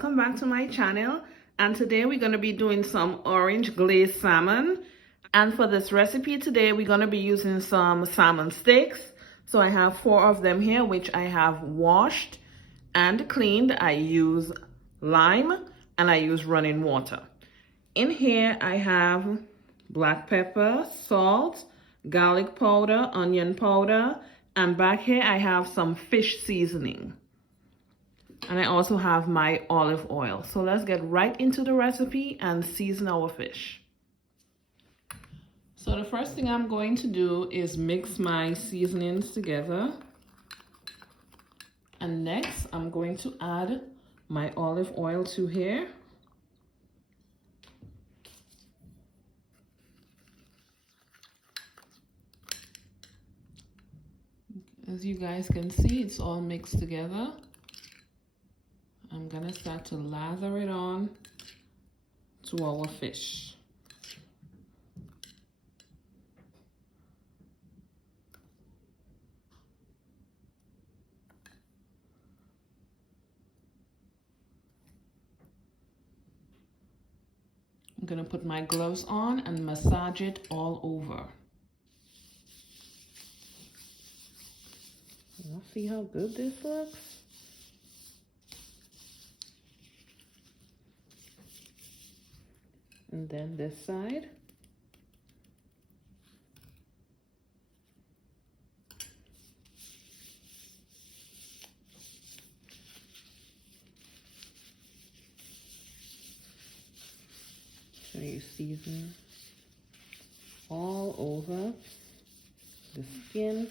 welcome back to my channel. And today we're going to be doing some orange glazed salmon. And for this recipe today, we're going to be using some salmon steaks. So I have 4 of them here, which I have washed and cleaned. I use lime and I use running water. In here I have black pepper, salt, garlic powder, onion powder, and back here I have some fish seasoning. And I also have my olive oil. So let's get right into the recipe and season our fish. So the first thing I'm going to do is mix my seasonings together. And next I'm going to add my olive oil to here. As you guys can see, it's all mixed together. I'm gonna start to lather it on to our fish. I'm gonna put my gloves on and massage it all over. See how good this looks? And then this side. So you season all over the skin.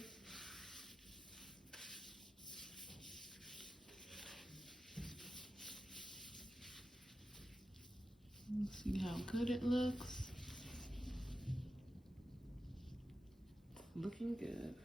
See how good it looks. It's looking good.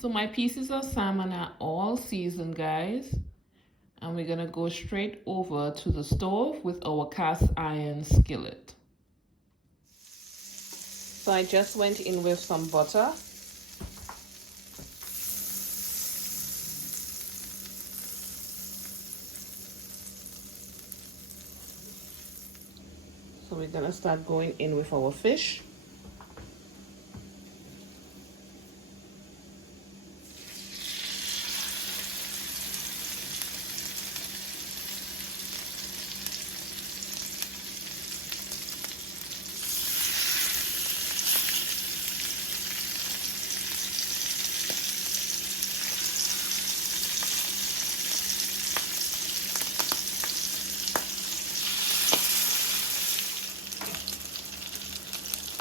So my pieces of salmon are all seasoned, guys. And we're gonna go straight over to the stove with our cast iron skillet. So I just went in with some butter. So we're gonna start going in with our fish.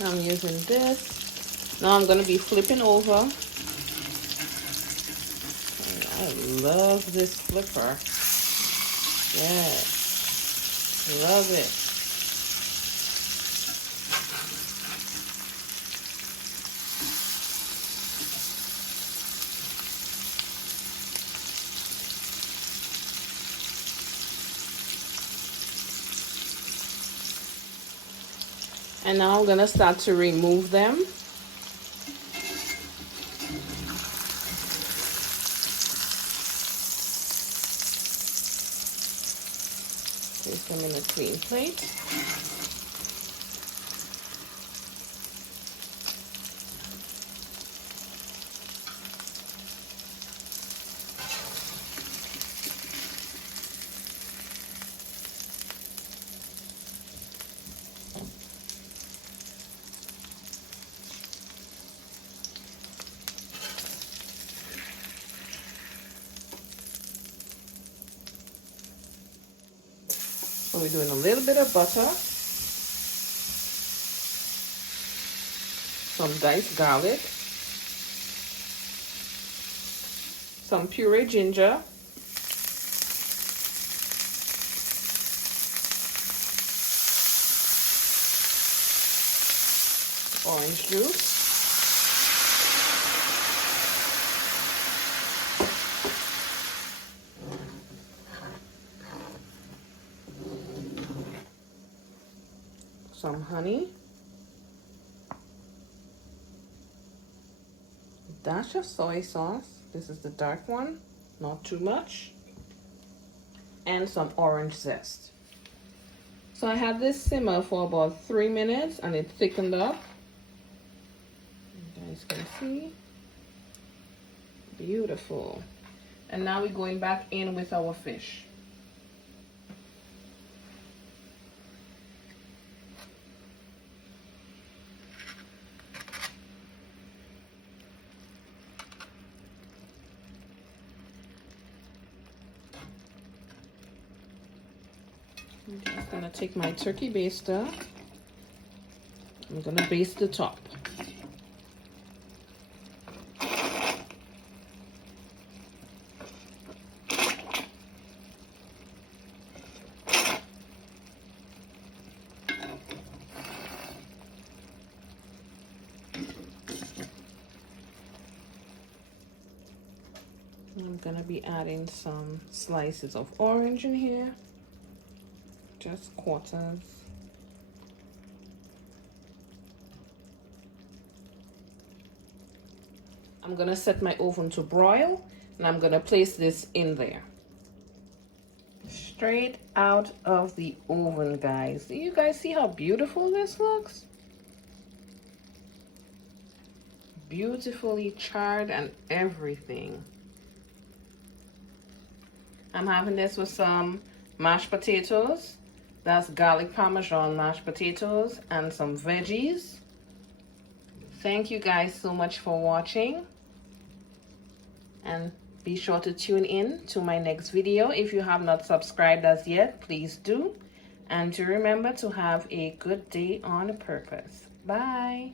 I'm using this. Now I'm going to be flipping over. I love this flipper. Yes, love it. And now I'm gonna start to remove them. Place them in a clean plate. So we're doing a little bit of butter, some diced garlic, some puree ginger, orange juice, some honey, a dash of soy sauce. This is the dark one, not too much, and some orange zest. So I had this simmer for about 3 minutes and it thickened up. You guys can see. Beautiful. And now we're going back in with our fish. I'm just gonna take my turkey baster. I'm gonna baste the top. I'm gonna be adding some slices of orange in here. Just quarters. I'm gonna set my oven to broil and I'm gonna place this in there. Straight out of the oven, guys. Do you guys see how beautiful this looks? Beautifully charred and everything. I'm having this with some mashed potatoes. That's garlic parmesan mashed potatoes and some veggies. Thank you guys so much for watching. And be sure to tune in to my next video. If you have not subscribed as yet, please do. And to remember to have a good day on purpose. Bye.